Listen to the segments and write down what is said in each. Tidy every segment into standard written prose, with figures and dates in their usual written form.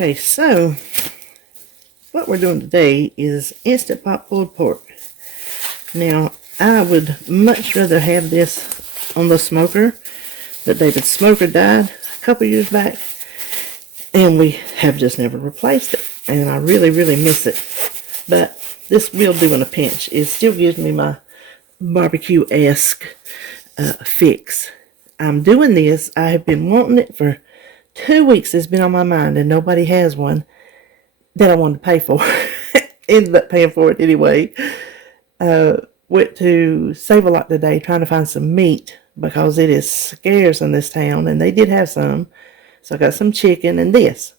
Okay, so what we're doing today is Instant Pot pulled pork. Now, I would much rather have this on the smoker, but David's smoker died a couple years back, and we have just never replaced it, and I really, really miss it. But this will do in a pinch. It still gives me my barbecue-esque fix. I'm doing this. I have been wanting it for 2 weeks. It's been on my mind, and nobody has one that I wanted to pay for. Ended up paying for it anyway. Went to Save-A-Lot today trying to find some meat because it is scarce in this town, and they did have some. So I got some chicken and this.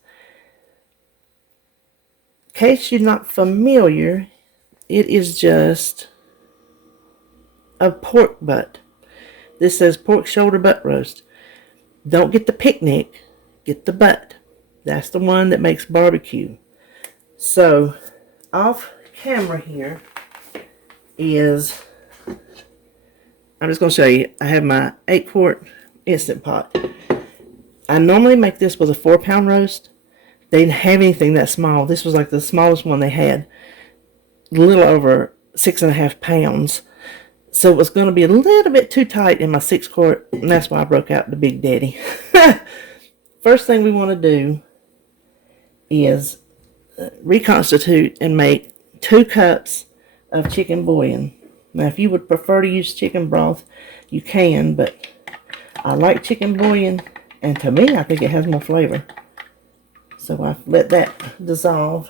In case you're not familiar, it is just a pork butt. This says pork shoulder butt roast. Don't get the picnic, get the butt. That's the one that makes barbecue. So, off camera here is, I'm just going to show you, I have my 8-quart Instant Pot. I normally make this with a 4-pound roast. They didn't have anything that small. This was like the smallest one they had. A little over 6.5 pounds. So it was going to be a little bit too tight in my 6-quart, and that's why I broke out the Big Daddy. First thing we want to do is reconstitute and make 2 cups of chicken bouillon. Now, if you would prefer to use chicken broth, you can, but I like chicken bouillon, and to me, I think it has more flavor. So I let that dissolve.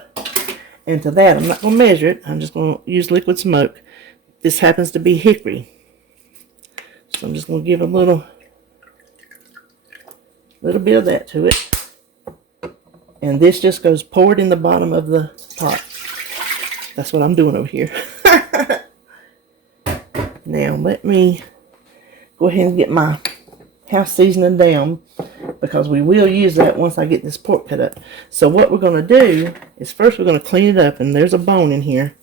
And to that, I'm not going to measure it. I'm just going to use liquid smoke. This happens to be hickory. So I'm just going to give a little bit of that to it. And this just goes poured in the bottom of the pot. That's what I'm doing over here. Now let me go ahead and get my house seasoning down, because we will use that once I get this pork cut up. So what we're going to do is first we're going to clean it up, and there's a bone in here.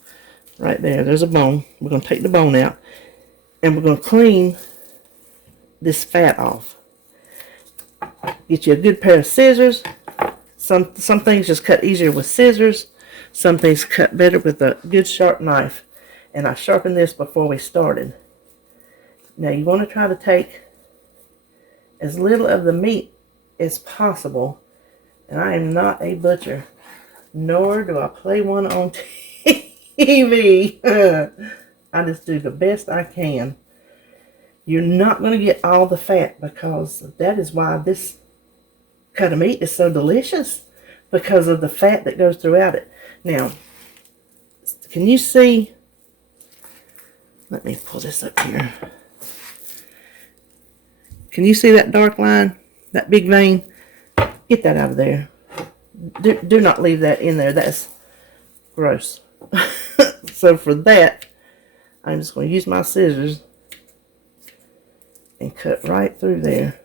Right there, there's a bone. We're going to take the bone out, and we're going to clean this fat off. Get you a good pair of scissors. Some things just cut easier with scissors. Some things cut better with a good sharp knife. And I sharpened this before we started. Now you want to try to take as little of the meat as possible. And I am not a butcher, nor do I play one on TV. I just do the best I can. You're not going to get all the fat, because that is why this cut of meat is so delicious, because of the fat that goes throughout it. Now, can you see? Let me pull this up here. Can you see that dark line? That big vein? Get that out of there. Do not leave that in there. That's gross. So for that, I'm just going to use my scissors and cut right through there.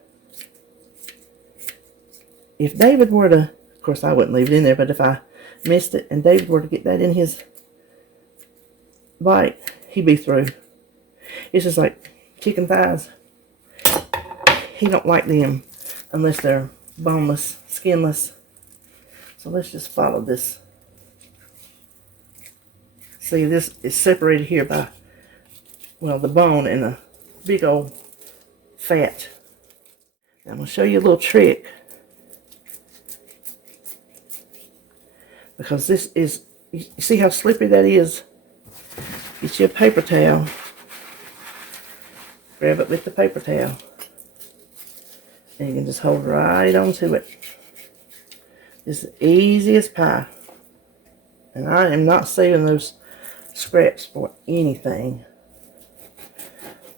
If David were to, of course I wouldn't leave it in there, but if I missed it and David were to get that in his bite, he'd be through. It's just like chicken thighs. He don't like them unless they're boneless, skinless. So let's just follow this. See, this is separated here by, well, the bone and a big old fat. Now I'm going to show you a little trick. Because this is, you see how slippery that is? Get you a paper towel. Grab it with the paper towel. And you can just hold right onto it. It's easy as pie. And I am not saving those scraps for anything.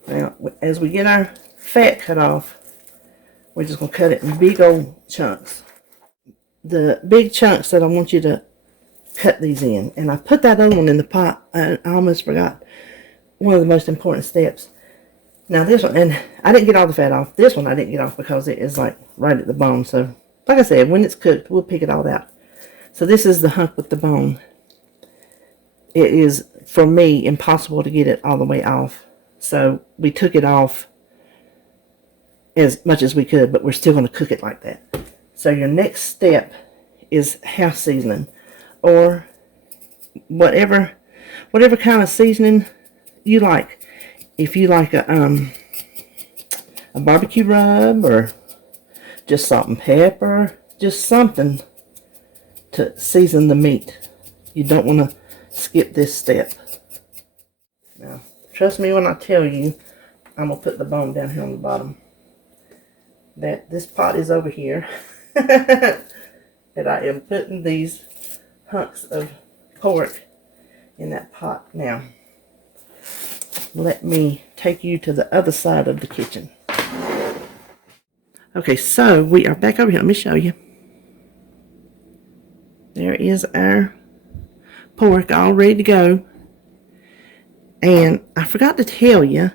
Now, as we get our fat cut off, we're just going to cut it in big old chunks. The big chunks that I want you to cut these in. And I put that other one in the pot. I almost forgot one of the most important steps. Now this one, and I didn't get all the fat off. This one I didn't get off because it is like right at the bone. So, like I said, when it's cooked, we'll pick it all out. So this is the hunk with the bone. It is, for me, impossible to get it all the way off. So we took it off as much as we could, but we're still going to cook it like that. So your next step is house seasoning, or whatever kind of seasoning you like. If you like a barbecue rub, or just salt and pepper, just something to season the meat. You don't want to skip this step. Now, trust me when I tell you, I'm going to put the bone down here on the bottom, that this pot is over here, that I am putting these hunks of pork in that pot. Now, let me take you to the other side of the kitchen. Okay, so we are back over here. Let me show you. There is our pork all ready to go. And I forgot to tell you,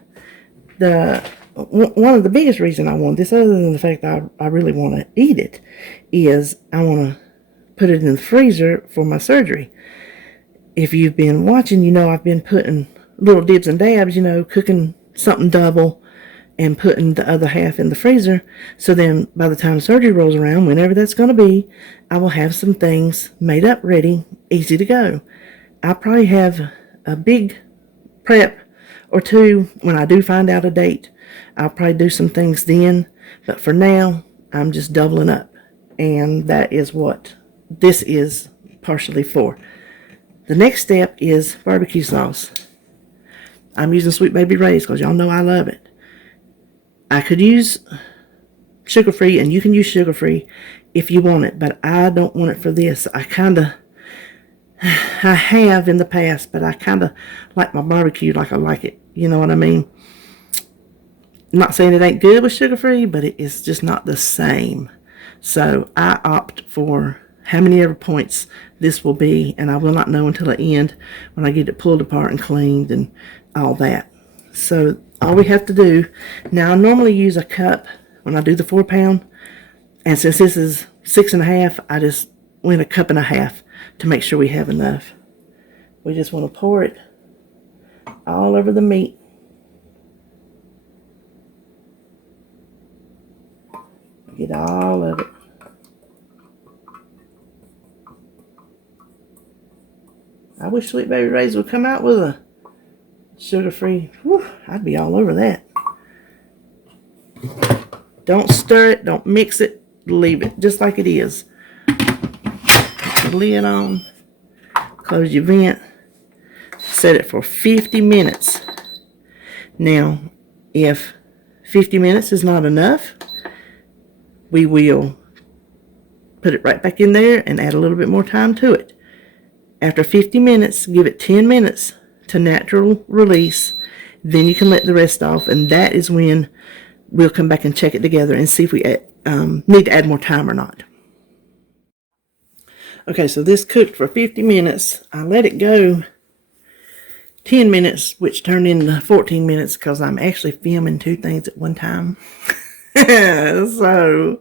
one of the biggest reasons I want this, other than the fact that I really want to eat it, is I want to put it in the freezer for my surgery. If you've been watching, you know I've been putting little dibs and dabs, you know, cooking something double and putting the other half in the freezer. So then by the time surgery rolls around, whenever that's going to be, I will have some things made up, ready, easy to go. I'll probably have a big prep or two when I do find out a date. I'll probably do some things then, but for now, I'm just doubling up. And that is what this is partially for. The next step is barbecue sauce. I'm using Sweet Baby Ray's because y'all know I love it. I could use sugar-free, and you can use sugar-free if you want it, but I don't want it for this. I have in the past, but I kind of like my barbecue like I like it. You know what I mean? I'm not saying it ain't good with sugar-free, but it is just not the same. So I opt for how many ever points this will be, and I will not know until the end when I get it pulled apart and cleaned and all that. So all we have to do, now I normally use a cup when I do the 4 pound, and since this is 6.5, I just went a cup and a half to make sure we have enough. We just want to pour it all over the meat. Get all of it. I wish Sweet Baby Ray's would come out with a sugar-free. Whew, I'd be all over that. Don't stir it. Don't mix it. Leave it just like it is. Put the lid on. Close your vent. Set it for 50 minutes. Now, if 50 minutes is not enough, we will put it right back in there and add a little bit more time to it. After 50 minutes, give it 10 minutes to natural release. Then you can let the rest off, and that is when we'll come back and check it together and see if we need to add more time or not. Okay, so this cooked for 50 minutes. I let it go 10 minutes, which turned into 14 minutes because I'm actually filming 2 things at one time. So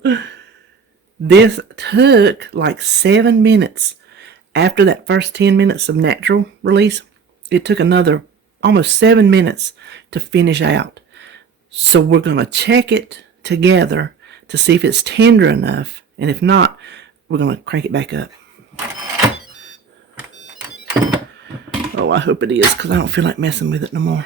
this took like 7 minutes. After that first 10 minutes of natural release, it took another almost 7 minutes to finish out. So we're going to check it together to see if it's tender enough. And if not, we're going to crank it back up. Oh, I hope it is, because I don't feel like messing with it no more.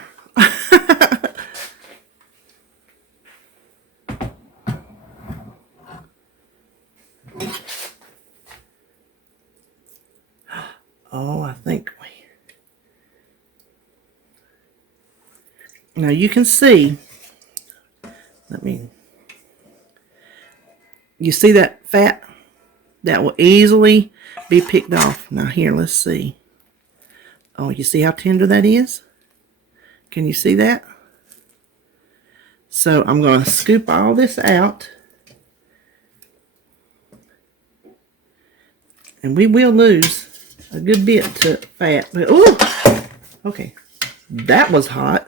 Oh, I think now you can see, you see that fat? That will easily be picked off. Now here, let's see. Oh, you see how tender that is? Can you see that? So I'm going to scoop all this out. And we will lose a good bit to fat. But, ooh! Okay. That was hot.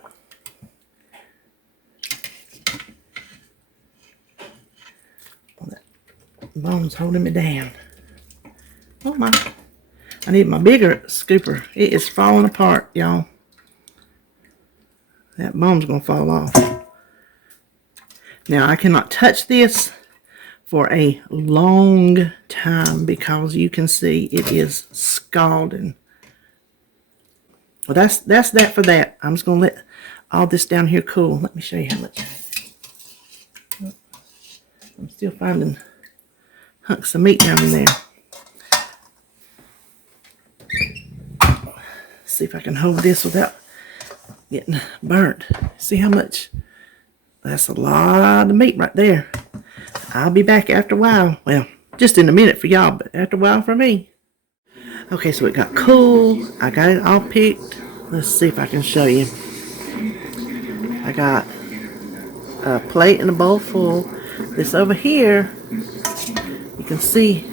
Oh, that bone's holding me down. Oh my. I need my bigger scooper. It is falling apart, y'all. That bone's going to fall off. Now, I cannot touch this for a long time because you can see it is scalding. Well, that's that for that. I'm just going to let all this down here cool. Let me show you how much. I'm still finding hunks of meat down in there. See if I can hold this without getting burnt. See how much? That's a lot of meat right there. I'll be back after a while. Well, just in a minute for y'all, but after a while for me. Okay, so it got cool. I got it all picked. Let's see if I can show you. I got a plate and a bowl full. This over here, you can see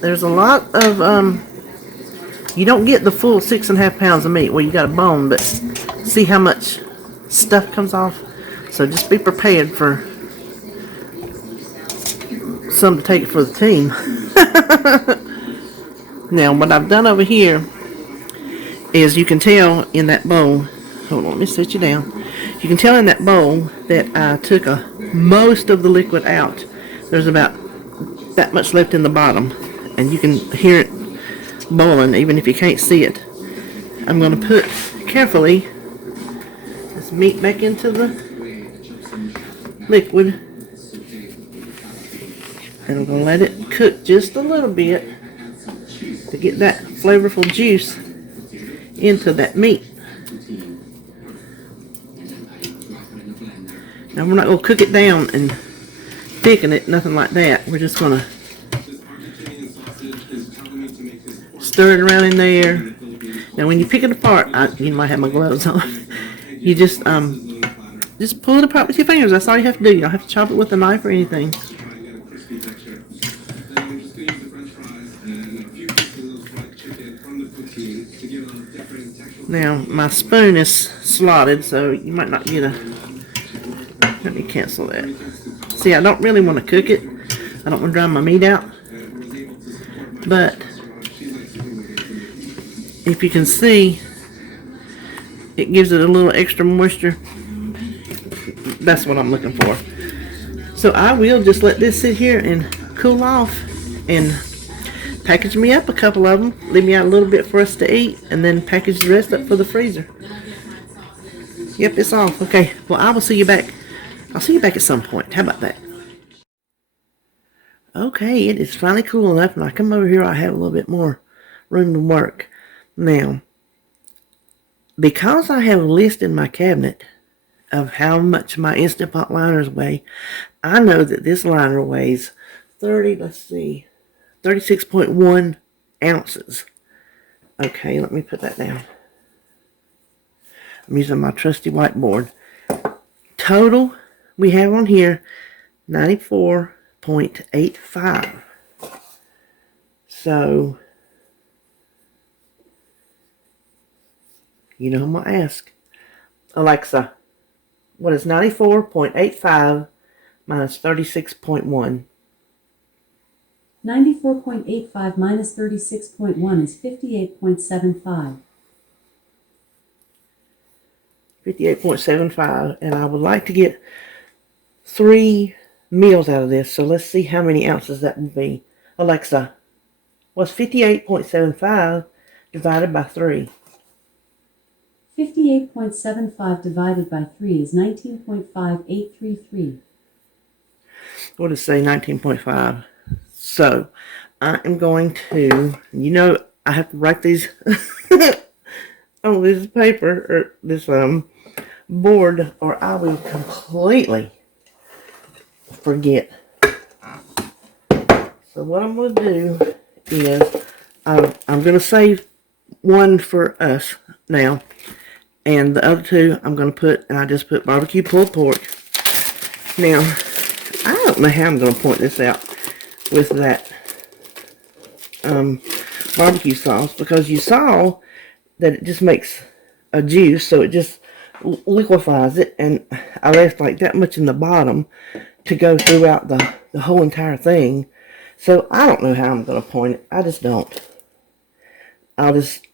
there's a lot of, you don't get the full 6.5 pounds of meat. Well, you got a bone, but see how much stuff comes off? So just be prepared for some to take it for the team. Now, what I've done over here is you can tell in that bowl, hold on, let me sit you down. You can tell in that bowl that I took most of the liquid out. There's about that much left in the bottom, and you can hear it boiling even if you can't see it. I'm going to put carefully this meat back into the liquid, and I'm going to let it cook just a little bit to get that flavorful juice into that meat. Now we're not going to cook it down and thicken it, nothing like that. We're just going to stir it around in there. Now when you pick it apart, you might have my gloves on. You just pull it apart with your fingers. That's all you have to do. You don't have to chop it with a knife or anything. Now my spoon is slotted, so you might not get a. Let me cancel that. See, I don't really want to cook it. I don't want to dry my meat out. But if you can see, it gives it a little extra moisture. That's what I'm looking for. So I will just let this sit here and cool off and package me up a couple of them. Leave me out a little bit for us to eat, and then package the rest up for the freezer. Yep, it's off. Okay, well, I will see you back. I'll see you back at some point. How about that? Okay, it is finally cool enough, and I come over here, I have a little bit more room to work. Now, because I have a list in my cabinet of how much my Instant Pot liners weigh, I know that this liner weighs 36.1 ounces. Okay, let me put that down. I'm using my trusty whiteboard. Total, we have on here 94.85. So, you know who I'm going to ask. Alexa, what is 94.85 minus 36.1? 94.85 minus 36.1 is 58.75. 58.75, and I would like to get 3 meals out of this, so let's see how many ounces that would be. Alexa, what's 58.75 divided by 3? 58.75 divided by 3 is 19.5833. What does it say, 19.5? So, I am going to, I have to write these on this paper, or this board, or I will completely forget. So what I'm going to do is, I'm going to save one for us now, and the other 2 I'm going to put, and I just put barbecue pulled pork. Now, I don't know how I'm going to point this out with that barbecue sauce, because you saw that it just makes a juice, so it just liquefies it, and I left like that much in the bottom to go throughout the whole entire thing. So I don't know how I'm going to point it. I just don't. I'll just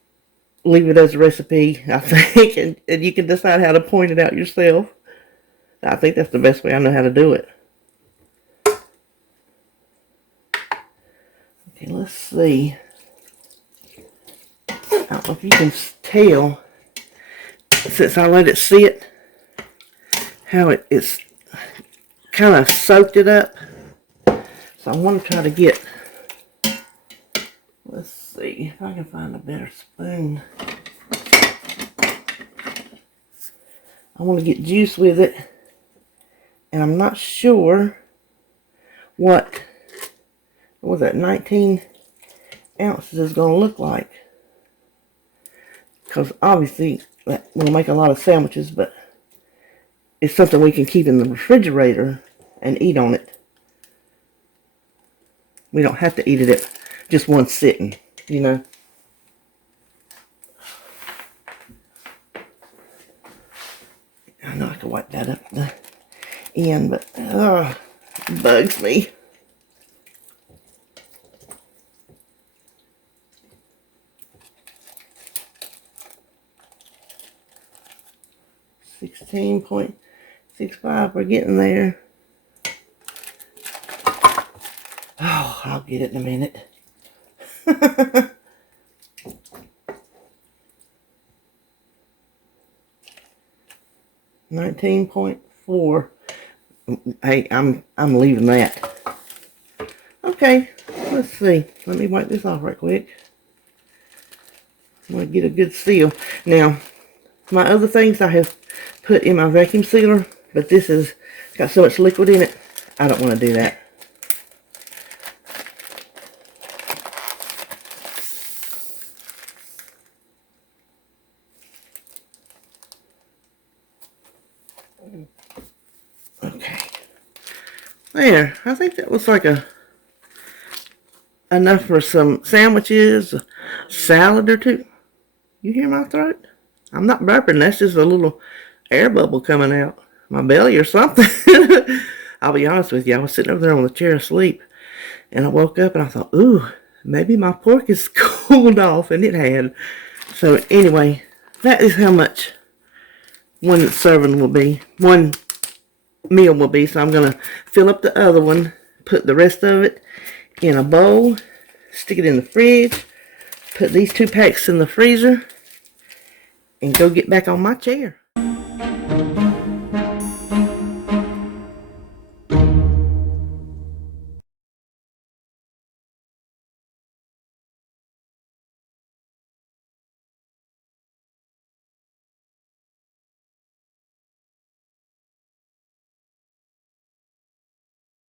leave it as a recipe, I think, and you can decide how to point it out yourself. I think that's the best way I know how to do it. see. I don't know if you can tell, since I let it sit, how it's kind of soaked it up. So I want to try to get, let's see if I can find a better spoon. I want to get juice with it, and I'm not sure what was that 19 ounces is going to look like, because obviously that will make a lot of sandwiches, but it's something we can keep in the refrigerator and eat on it. We don't have to eat it at just one sitting, you know. I know I can wipe that up the end, but it bugs me. $16.65, we're getting there. Oh, I'll get it in a minute. 19.4. Hey, I'm leaving that. Okay, let's see. Let me wipe this off right quick. I'm going to get a good seal. Now, my other things I have put in my vacuum sealer, but this has got so much liquid in it, I don't want to do that. Okay. There, I think that looks like enough for some sandwiches, a salad or two. You hear my throat? I'm not burping, that's just a little air bubble coming out my belly or something. I'll be honest with you, I was sitting over there on the chair asleep, and I woke up and I thought, ooh, maybe my pork is cooled off, and it had. So anyway, that is how much one serving will be, one meal will be. So I'm going to fill up the other one, put the rest of it in a bowl, stick it in the fridge, put these 2 packs in the freezer, and go get back on my chair.